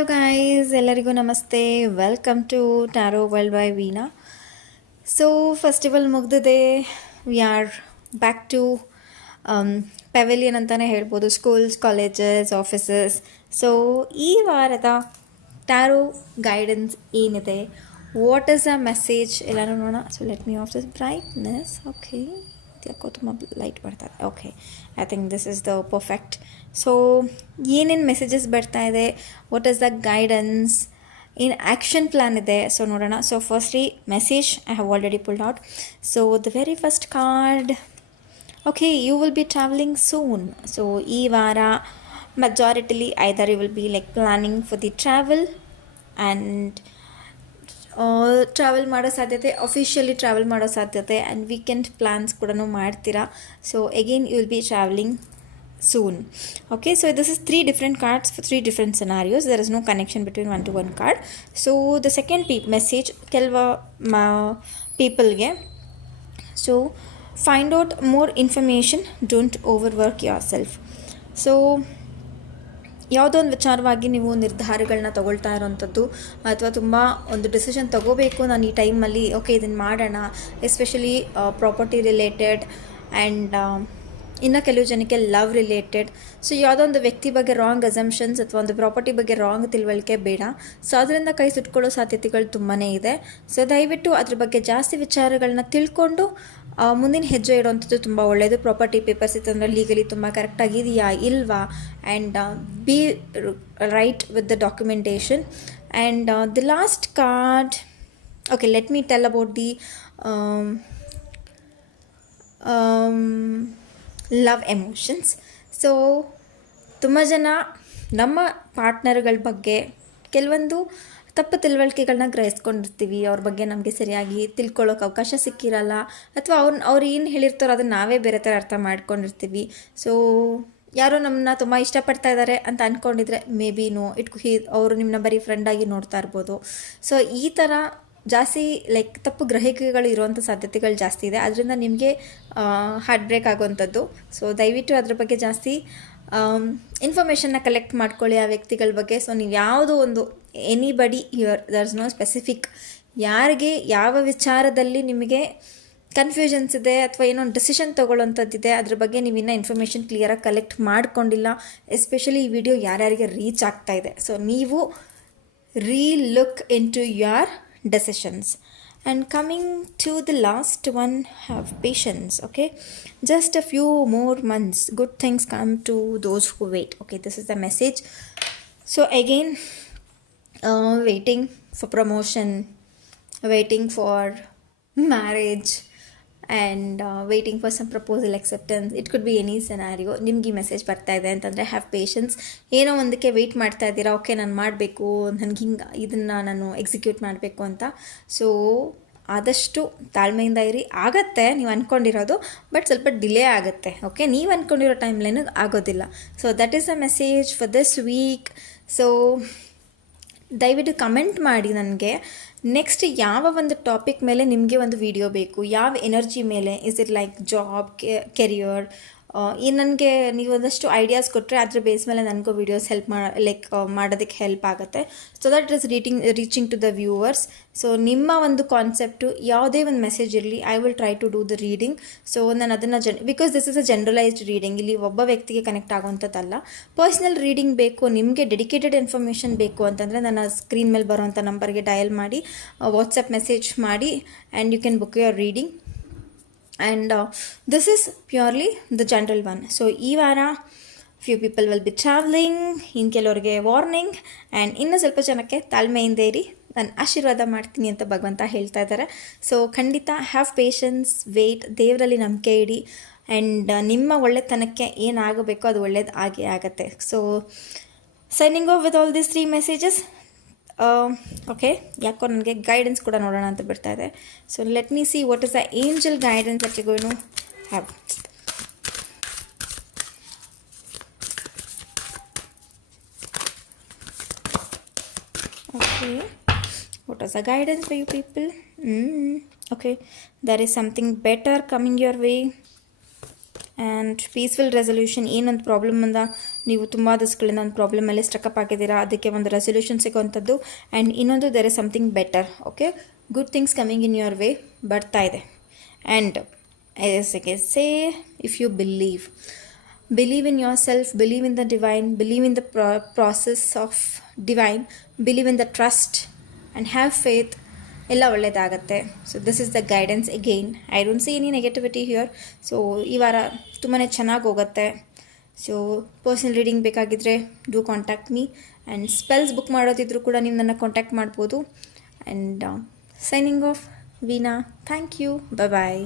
Hello guys, ಎಲ್ಲರಿಗೂ ನಮಸ್ತೆ. Welcome to tarot world by Veena. So festival ಮುಗ್ದಿದೆ. We are back to pavilion ಅಂತಲೇ ಹೇಳ್ಬೋದು. Schools, colleges, offices. ಸೊ ಈ ವಾರದ ಟ್ಯಾರೋ ಗೈಡೆನ್ಸ್ ಏನಿದೆ, ವಾಟ್ ಈಸ್ ಅ ಮೆಸೇಜ್ ಎಲ್ಲರೂ ನೋಡೋಣ. So let me off this brightness. Okay, ಯಾಕೋ ತುಂಬ ಲೈಟ್ ಬರ್ತಾರೆ. Okay, I think this is the perfect. So ಏನೇನು ಮೆಸೇಜಸ್ ಬರ್ತಾ ಇದೆ, ವಾಟ್ ಈಸ್ ದ ಗೈಡೆನ್ಸ್, ಏನು ಆ್ಯಕ್ಷನ್ ಪ್ಲ್ಯಾನ್ ಇದೆ, ಸೊ ನೋಡೋಣ. So firstly message I have already pulled out. So the very first card, okay, you will be travelling soon. So ಈ ವಾರ ಮೆಜಾರಿಟಿಲಿ either you will be like planning for the travel and travel ಮಾಡೋ ಸಾಧ್ಯತೆ, officially travel ಮಾಡೋ ಸಾಧ್ಯತೆ, and weekend plans ಕೂಡ ಮಾಡ್ತೀರಾ. So again you will be travelling soon. Okay, so this is 3 different cards for 3 different scenarios. There is no connection between one to one card. So the second message kelva people ge, so find out more information, don't overwork yourself. So ಯಾವುದೋ ಒಂದು ವಿಚಾರವಾಗಿ ನೀವು ನಿರ್ಧಾರಗಳನ್ನ ತಗೊಳ್ತಾ ಇರೋವಂಥದ್ದು, ಅಥವಾ ತುಂಬ ಒಂದು decision ತೊಗೋಬೇಕು ನಾನು ಈ ಟೈಮಲ್ಲಿ, ಓಕೆ ಇದನ್ನು ಮಾಡೋಣ, ಎಸ್ಪೆಷಲಿ ಪ್ರಾಪರ್ಟಿ ರಿಲೇಟೆಡ್ ಆ್ಯಂಡ್ ಇನ್ನು ಕೆಲವು ಜನಕ್ಕೆ ಲವ್ ರಿಲೇಟೆಡ್. ಸೊ ಯಾವುದೋ ಒಂದು ವ್ಯಕ್ತಿ ಬಗ್ಗೆ ರಾಂಗ್ ಅಸಂಪ್ಷನ್ಸ್ ಅಥವಾ ಒಂದು ಪ್ರಾಪರ್ಟಿ ಬಗ್ಗೆ ರಾಂಗ್ ತಿಳುವಳಿಕೆ ಬೇಡ. ಸೊ ಅದರಿಂದ ಕೈ ಸುಟ್ಕೊಳ್ಳೋ ಸಾಧ್ಯತೆಗಳು ತುಂಬಾ ಇದೆ. ಸೊ ದಯವಿಟ್ಟು ಅದ್ರ ಬಗ್ಗೆ ಜಾಸ್ತಿ ವಿಚಾರಗಳನ್ನ ತಿಳ್ಕೊಂಡು ಮುಂದಿನ ಹೆಜ್ಜೆ ಇಡುವಂಥದ್ದು ತುಂಬ ಒಳ್ಳೆಯದು. ಪ್ರಾಪರ್ಟಿ ಪೇಪರ್ಸ್ ಇತ್ತಂದರೆ ಲೀಗಲಿ ತುಂಬ ಕರೆಕ್ಟಾಗಿದೆಯಾ ಇಲ್ವಾ, and B right with the documentation. And the last card, okay, let me tell about the love emotions. So ತುಂಬ ಜನ ನಮ್ಮ ಪಾರ್ಟ್ನರ್ಗಳ ಬಗ್ಗೆ ಕೆಲವೊಂದು ತಪ್ಪು ತಿಳುವಳಿಕೆಗಳನ್ನ ಗ್ರಹಿಸ್ಕೊಂಡಿರ್ತೀವಿ. ಅವ್ರ ಬಗ್ಗೆ ನಮಗೆ ಸರಿಯಾಗಿ ತಿಳ್ಕೊಳ್ಳೋಕೆ ಅವಕಾಶ ಸಿಕ್ಕಿರಲ್ಲ, ಅಥವಾ ಅವ್ರು ಏನು ಹೇಳಿರ್ತಾರೋ ಅದನ್ನು ನಾವೇ ಬೇರೆ ಥರ ಅರ್ಥ ಮಾಡ್ಕೊಂಡಿರ್ತೀವಿ. ಸೊ ಯಾರೋ ನಮ್ಮನ್ನ ತುಂಬ ಇಷ್ಟಪಡ್ತಾ ಇದ್ದಾರೆ ಅಂತ ಅಂದ್ಕೊಂಡಿದ್ರೆ ಮೇ ಬಿ ನೋ ಇಟ್ ಅವರು ನಿಮ್ಮನ್ನ ಬರೀ ಫ್ರೆಂಡಾಗಿ ನೋಡ್ತಾ ಇರ್ಬೋದು. ಸೊ ಈ ಥರ ಜಾಸ್ತಿ ಲೈಕ್ ತಪ್ಪು ಗ್ರಹಿಕೆಗಳು ಇರುವಂಥ ಸಾಧ್ಯತೆಗಳು ಜಾಸ್ತಿ ಇದೆ. ಅದರಿಂದ ನಿಮಗೆ ಹಾರ್ಟ್ ಬ್ರೇಕ್ ಆಗುವಂಥದ್ದು. ಸೊ ದಯವಿಟ್ಟು ಅದ್ರ ಬಗ್ಗೆ ಜಾಸ್ತಿ ಇನ್ಫಾರ್ಮೇಷನ್ನ ಕಲೆಕ್ಟ್ ಮಾಡ್ಕೊಳ್ಳಿ ಆ ವ್ಯಕ್ತಿಗಳ ಬಗ್ಗೆ. ಸೊ ನೀವು ಯಾವುದೋ ಒಂದು anybody here, there is no specific, ಯಾರಿಗೆ ಯಾವ ವಿಚಾರದಲ್ಲಿ ನಿಮಗೆ ಕನ್ಫ್ಯೂಷನ್ಸ್ ಇದೆ ಅಥವಾ ಏನೋ ಒಂದು ಡಿಸಿಷನ್ ತೊಗೊಳ್ಳೋಂಥದ್ದಿದೆ ಅದ್ರ ಬಗ್ಗೆ ನೀವು ಇನ್ನೂ ಇನ್ಫಾರ್ಮೇಷನ್ ಕ್ಲಿಯರಾಗಿ ಕಲೆಕ್ಟ್ ಮಾಡ್ಕೊಂಡಿಲ್ಲ. ಎಸ್ಪೆಷಲಿ ಈ ವಿಡಿಯೋ ಯಾರ್ಯಾರಿಗೆ ರೀಚ್ ಆಗ್ತಾ ಇದೆ, ಸೊ ನೀವು relook into your decisions. And coming to the last one, have patience. Okay, just a few more months, good things come to those who wait. Okay, this is the message. So again, waiting for promotion, waiting for marriage, and waiting for some proposal acceptance. It could be any scenario. ನಿಮ್ಗೆ ಈ message ಬರ್ತಾ ಇದೆ ಅಂತಂದರೆ have patience. ಏನೋ ಒಂದಕ್ಕೆ weight ಮಾಡ್ತಾ ಇದ್ದೀರಾ, okay ನಾನು ಮಾಡಬೇಕು, ನನಗೆ ಹಿಂಗೆ ಇದನ್ನು ನಾನು ಎಕ್ಸಿಕ್ಯೂಟ್ ಮಾಡಬೇಕು ಅಂತ. ಸೊ ಆದಷ್ಟು ತಾಳ್ಮೆಯಿಂದ ಇರಿ. ಆಗತ್ತೆ ನೀವು ಅಂದ್ಕೊಂಡಿರೋದು, ಬಟ್ ಸ್ವಲ್ಪ ಡಿಲೇ ಆಗುತ್ತೆ. ಓಕೆ, ನೀವು ಅಂದ್ಕೊಂಡಿರೋ ಟೈಮ್ಲೈನಿಗೆ ಆಗೋದಿಲ್ಲ. So that is a message for this week. So ದಯವಿಟ್ಟು ಕಮೆಂಟ್ ಮಾಡಿ ನನಗೆ ನೆಕ್ಸ್ಟ್ ಯಾವ ಒಂದು ಟಾಪಿಕ್ ಮೇಲೆ ನಿಮಗೆ ಒಂದು ವಿಡಿಯೋ ಬೇಕು, ಯಾವ ಎನರ್ಜಿ ಮೇಲೆ, is it like job, career, ನನಗೆ ನೀವು ಒಂದಷ್ಟು ಐಡಿಯಾಸ್ ಕೊಟ್ಟರೆ ಅದ್ರ ಬೇಸ್ ಮೇಲೆ ನನಗೂ ವೀಡಿಯೋಸ್ ಮಾಡೋದಕ್ಕೆ ಹೆಲ್ಪ್ ಆಗುತ್ತೆ. So that is reaching to the viewers. So ನಿಮ್ಮ ಒಂದು ಕಾನ್ಸೆಪ್ಟು ಯಾವುದೇ ಒಂದು ಮೆಸೇಜ್ ಇರಲಿ, I will try to do the reading. So ನಾನು ಅದನ್ನು because this is a generalised reading, ಇಲ್ಲಿ ಒಬ್ಬ ವ್ಯಕ್ತಿಗೆ ಕನೆಕ್ಟ್ ಆಗೋವಂಥದ್ದಲ್ಲ. ಪರ್ಸ್ನಲ್ ರೀಡಿಂಗ್ ಬೇಕು, ನಿಮಗೆ ಡೆಡಿಕೇಟೆಡ್ ಇನ್ಫಾರ್ಮೇಷನ್ ಬೇಕು ಅಂತಂದರೆ ನನ್ನ ಸ್ಕ್ರೀನ್ ಮೇಲೆ ಬರೋವಂಥ ನಂಬರ್ಗೆ ಡಯಲ್ ಮಾಡಿ, ವಾಟ್ಸಪ್ ಮೆಸೇಜ್ ಮಾಡಿ, and you can book your reading. And this is purely the general one. So ಈ ವಾರ few people will be travelling, ಇನ್ನು ಕೆಲವ್ರಿಗೆ ವಾರ್ನಿಂಗ್, ಆ್ಯಂಡ್ ಇನ್ನೂ ಸ್ವಲ್ಪ ಜನಕ್ಕೆ ತಾಳ್ಮೆಯಿಂದ ಇರಿ, ನಾನು ಆಶೀರ್ವಾದ ಮಾಡ್ತೀನಿ ಅಂತ ಭಗವಂತ ಹೇಳ್ತಾ ಇದ್ದಾರೆ. ಸೊ ಖಂಡಿತ ಹ್ಯಾವ್ ಪೇಷನ್ಸ್, ವೇಟ್, ದೇವರಲ್ಲಿ ನಂಬಿಕೆ ಇಡಿ, ಆ್ಯಂಡ್ ನಿಮ್ಮ ಒಳ್ಳೆತನಕ್ಕೆ ಏನಾಗಬೇಕೋ ಅದು ಒಳ್ಳೇದು ಆಗೇ ಆಗುತ್ತೆ. So signing off with all these 3 messages. Okay, ಯಾಕೋ ನನಗೆ ಗೈಡೆನ್ಸ್ ಕೂಡ ನೋಡೋಣ ಅಂತ ಬರ್ತಾ ಇದೆ. So let me see what is the angel guidance that you going to have. Okay, what is the guidance for you people? Okay, there is something better coming your way, and peaceful resolution. ಏನೊಂದು problem ಅಂದ ನೀವು ತುಂಬ ದಿವಸಗಳಿಂದ ಒಂದು ಪ್ರಾಬ್ಲಮಲ್ಲಿ ಸ್ಟಕಪ್ ಆಗಿದ್ದೀರಾ, ಅದಕ್ಕೆ ಒಂದು resolution ಸಿಗೋವಂಥದ್ದು. And ಇನ್ನೊಂದು there is something better. Okay, good things coming in your way ಬರ್ತಾ ಇದೆ. And as I can say, if you believe in yourself, believe in the divine, believe in the process of divine, believe in the trust and have faith, ಎಲ್ಲ ಒಳ್ಳೆಯದಾಗತ್ತೆ. So this is the guidance again. I don't see any negativity here. So ಈ ವಾರ ತುಂಬಾ ಚೆನ್ನಾಗಿ ಹೋಗುತ್ತೆ. So personal reading ಬೇಕಾಗಿದ್ದರೆ do contact me. And spells book ಮಾಡೋದಿದ್ರು ಕೂಡ ನೀವು ನನ್ನ ಕಾಂಟ್ಯಾಕ್ಟ್ ಮಾಡ್ಬೋದು. And signing off, Veena. Thank you. Bye.